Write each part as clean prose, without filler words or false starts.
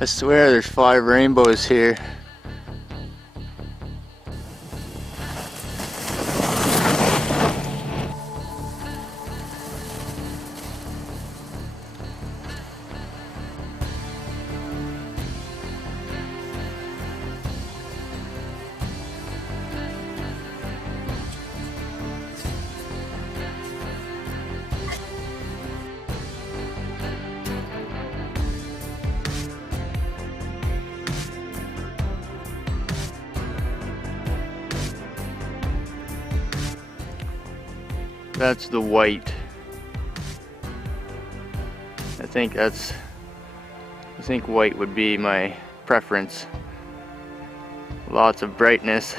I swear there's 5 rainbows here. That's the white. I think white would be my preference. Lots of brightness.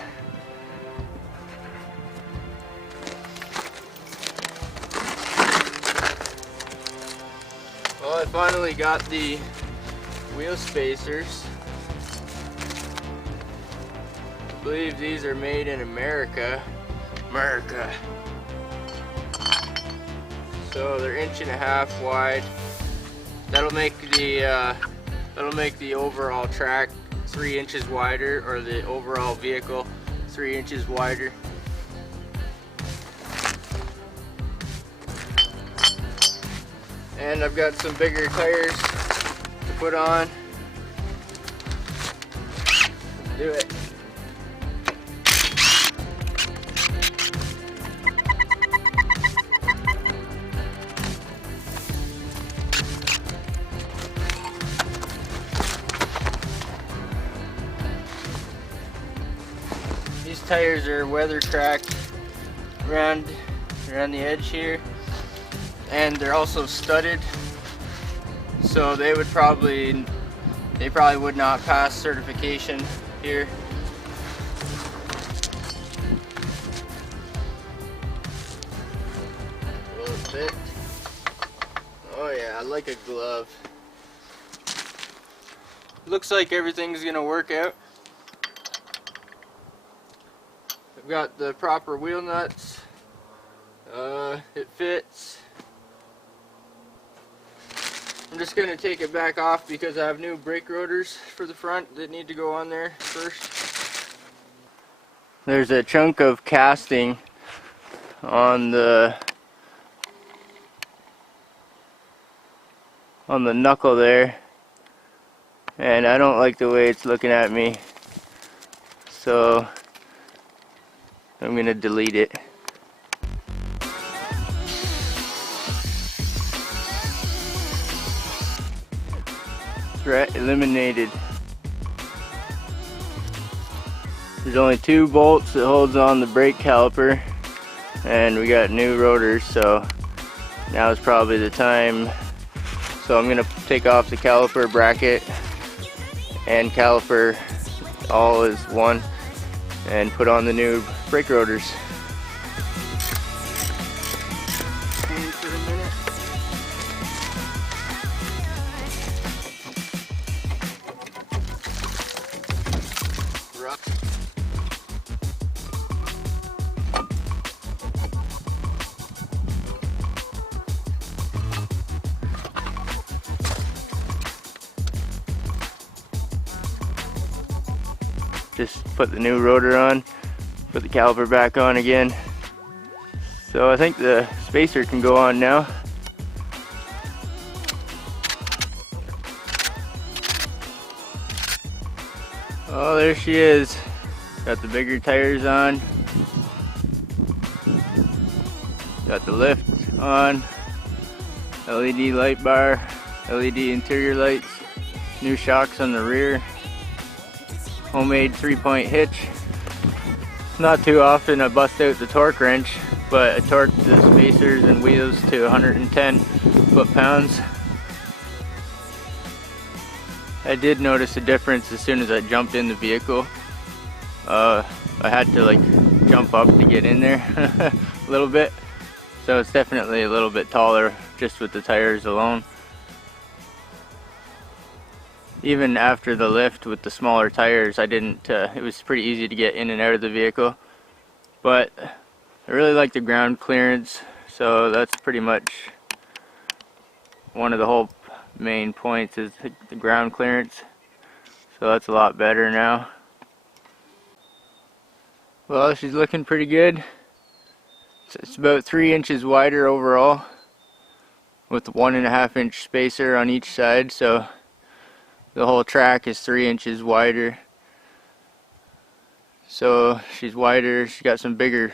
Well, I finally got the wheel spacers. I believe these are made in America. So they're 1.5 inches wide. That'll make the overall track 3 inches wider, or the overall vehicle 3 inches wider. And I've got some bigger tires to put on. Let's do it. These tires are weather cracked around the edge here, and they're also studded, so they probably would not pass certification here. A little bit. Oh yeah, like a glove. Looks like everything's gonna work out. I've got the proper wheel nuts. It fits. I'm just going to take it back off because I have new brake rotors for the front that need to go on there first. There's a chunk of casting on the knuckle there, and I don't like the way it's looking at me, so I'm going to delete it. Threat eliminated. There's only 2 bolts that holds on the brake caliper, and we got new rotors, so now is probably the time. So I'm going to take off the caliper bracket and caliper all as one and put on the new brake rotors. Just put the new rotor on, put the caliper back on again. So I think the spacer can go on now. Oh, there she is. Got the bigger tires on. Got the lift on. LED light bar, LED interior lights, new shocks on the rear. Homemade 3-point hitch. Not too often I bust out the torque wrench, but I torqued the spacers and wheels to 110 foot-pounds. I did notice a difference as soon as I jumped in the vehicle. I had to like jump up to get in there a little bit, so it's definitely a little bit taller just with the tires alone. Even after the lift with the smaller tires, it was pretty easy to get in and out of the vehicle. But I really like the ground clearance, so that's pretty much one of the whole main points is the ground clearance. So that's a lot better now. Well, she's looking pretty good. It's about 3 inches wider overall, with 1.5 inch spacer on each side, so the whole track is 3 inches wider. So she's wider, she's got some bigger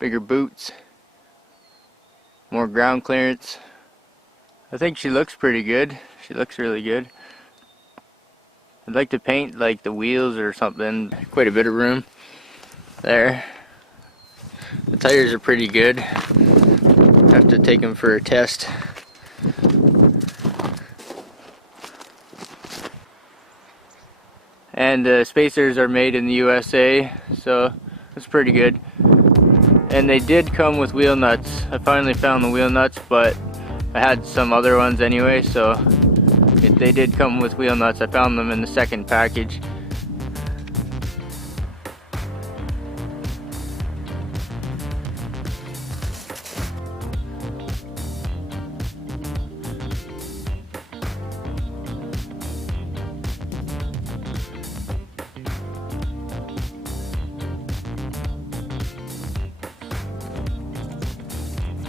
boots, more ground clearance. I think she looks pretty good. She looks really good. I'd like to paint like the wheels or something. Quite a bit of room there. The tires are pretty good. Have to take them for a test. And the spacers are made in the USA, so that's pretty good. And they did come with wheel nuts. I finally found the wheel nuts, but I had some other ones anyway, so they did come with wheel nuts. I found them in the second package.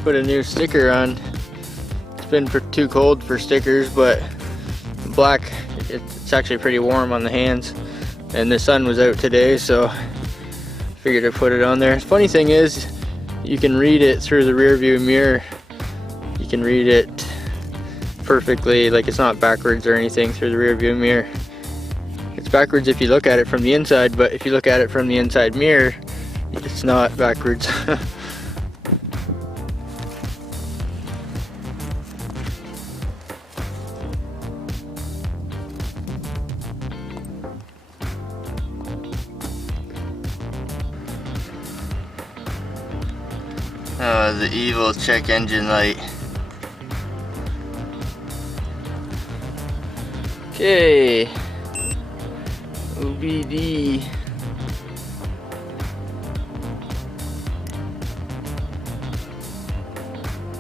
Put a new sticker on. It's been too cold for stickers, but black, it's actually pretty warm on the hands. And the sun was out today, so figured I'd put it on there. Funny thing is, you can read it through the rear view mirror. You can read it perfectly, like it's not backwards or anything through the rear view mirror. It's backwards if you look at it from the inside, but if you look at it from the inside mirror, it's not backwards. The evil check engine light. Okay. OBD.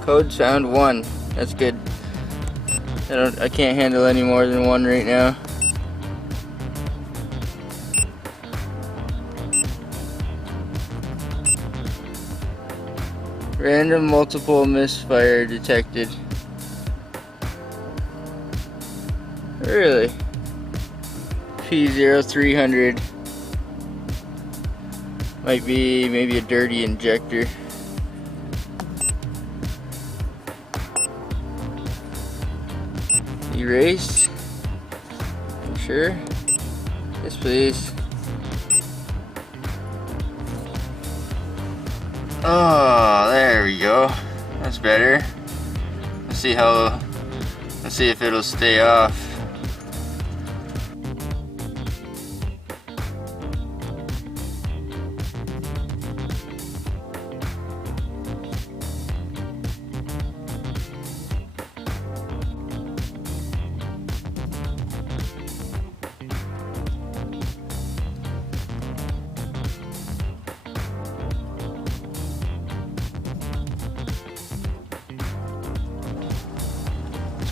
Code sound 1. That's good. I can't handle any more than 1 right now. Random multiple misfire detected. Really? P0300. Might be maybe a dirty injector. Erase. Sure. Yes, please. Oh, there we go. That's better. Let's see if it'll stay off.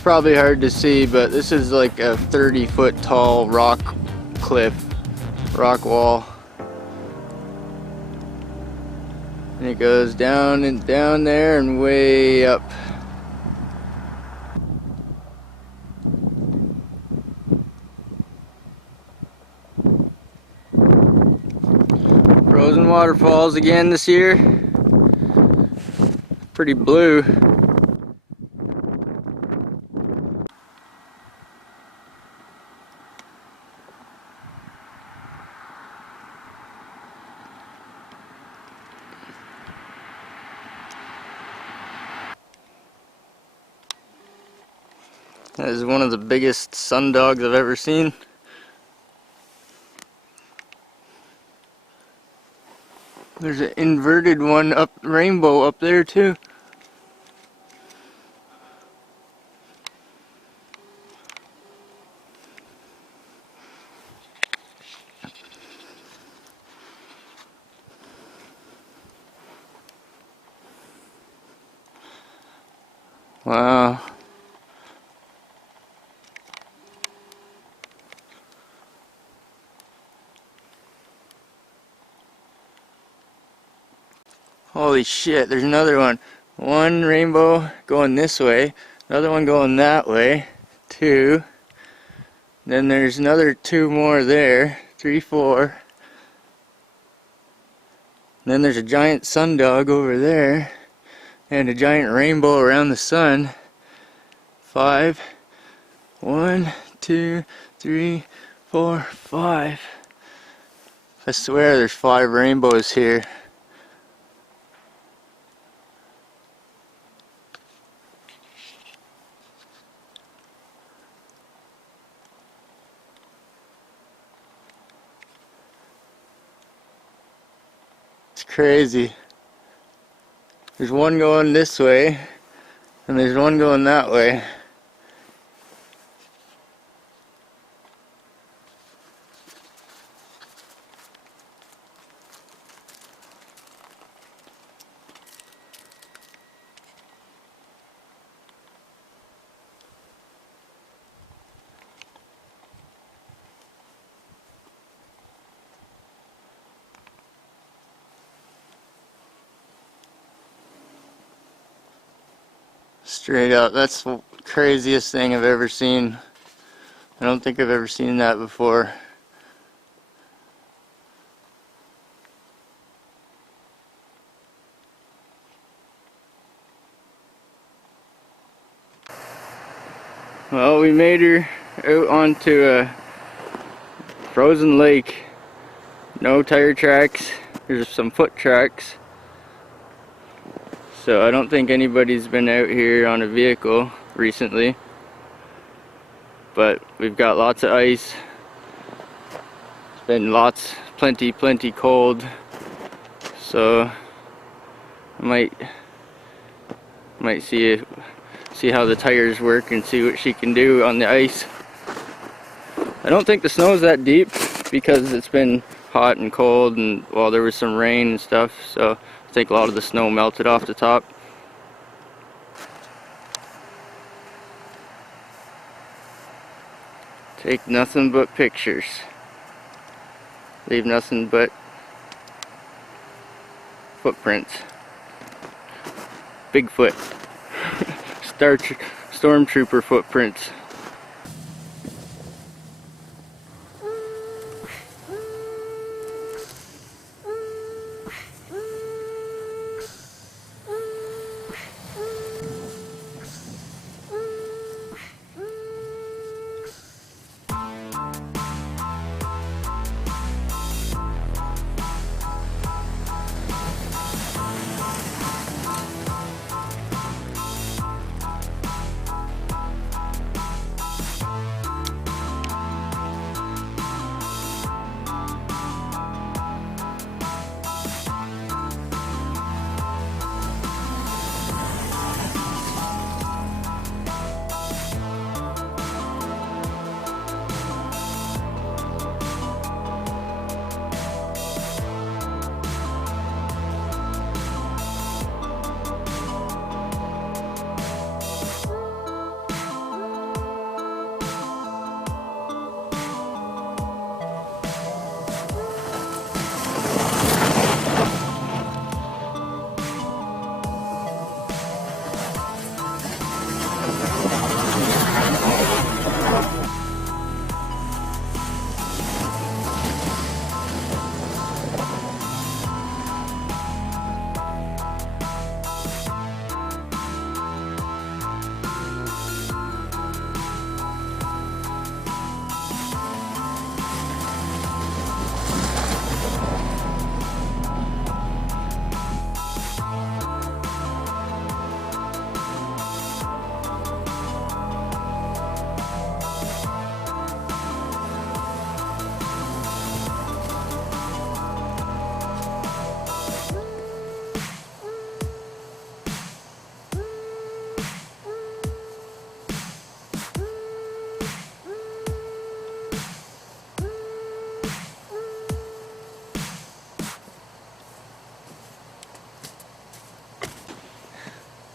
Probably hard to see, but this is like a 30-foot tall rock wall, and it goes down and down there and way up. Frozen waterfalls again this year. Pretty blue. That is one of the biggest sundogs I've ever seen. There's an inverted one up, rainbow up there too. Wow. Holy shit, there's another one. One rainbow going this way, another one going that way. Two. Then there's another two more there. 3, 4. Then there's a giant sundog over there. And a giant rainbow around the sun. 5. 1, 2, 3, 4, 5. I swear there's 5 rainbows here. It's crazy. There's one going this way, and there's one going that way. Straight up, that's the craziest thing I've ever seen. I don't think I've ever seen that before. Well, we made her out onto a frozen lake. No tire tracks. There's some foot tracks. So I don't think anybody's been out here on a vehicle recently. But we've got lots of ice. It's been plenty cold. So I might see how the tires work and see what she can do on the ice. I don't think the snow's that deep because it's been hot and cold, and well, there was some rain and stuff, so I think a lot of the snow melted off the top. Take nothing but pictures. Leave nothing but footprints. Bigfoot. Stormtrooper footprints.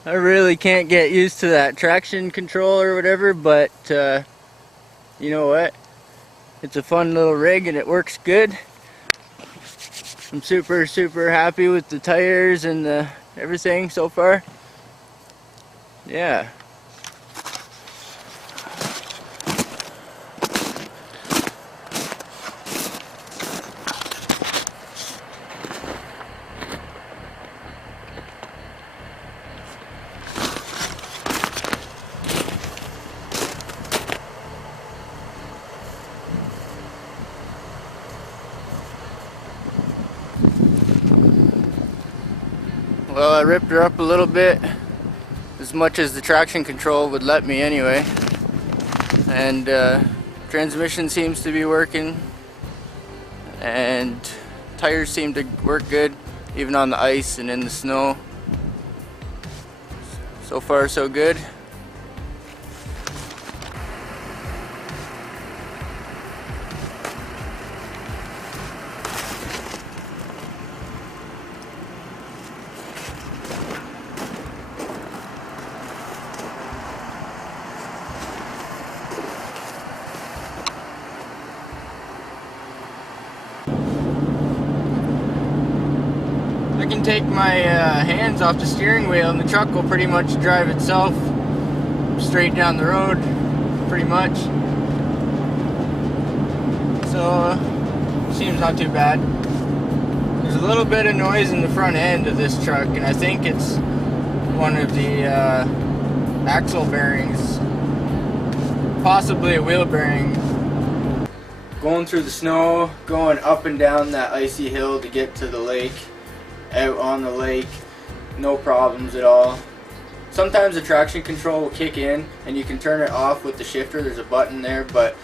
I really can't get used to that traction control or whatever, but you know what? It's a fun little rig and it works good. I'm super happy with the tires and everything so far. Yeah. Well, I ripped her up a little bit, as much as the traction control would let me anyway. And transmission seems to be working, and tires seem to work good, even on the ice and in the snow. So far, so good. I can take my hands off the steering wheel and the truck will pretty much drive itself straight down the road, pretty much. So, seems not too bad. There's a little bit of noise in the front end of this truck, and I think it's one of the axle bearings, possibly a wheel bearing. Going through the snow, going up and down that icy hill to get to the lake. Out on the lake, no problems at all. Sometimes the traction control will kick in and you can turn it off with the shifter. There's a button there, but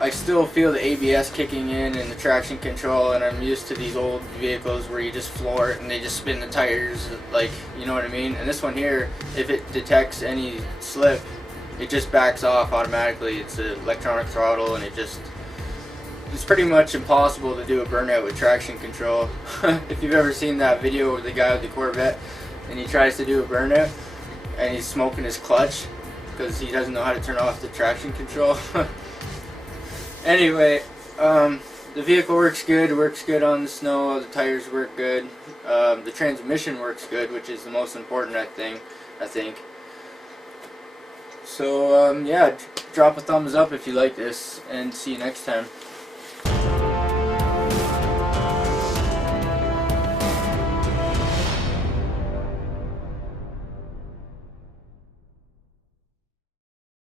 I still feel the ABS kicking in and the traction control, and I'm used to these old vehicles where you just floor it and they just spin the tires, like, you know what I mean? And this one here, if it detects any slip, it just backs off automatically. It's an electronic throttle, and it's pretty much impossible to do a burnout with traction control. If you've ever seen that video with the guy with the Corvette and he tries to do a burnout and he's smoking his clutch because he doesn't know how to turn off the traction control. Anyway, the vehicle works good on the snow, the tires work good, the transmission works good, which is the most important thing, I think. So yeah, drop a thumbs up if you like this, and see you next time.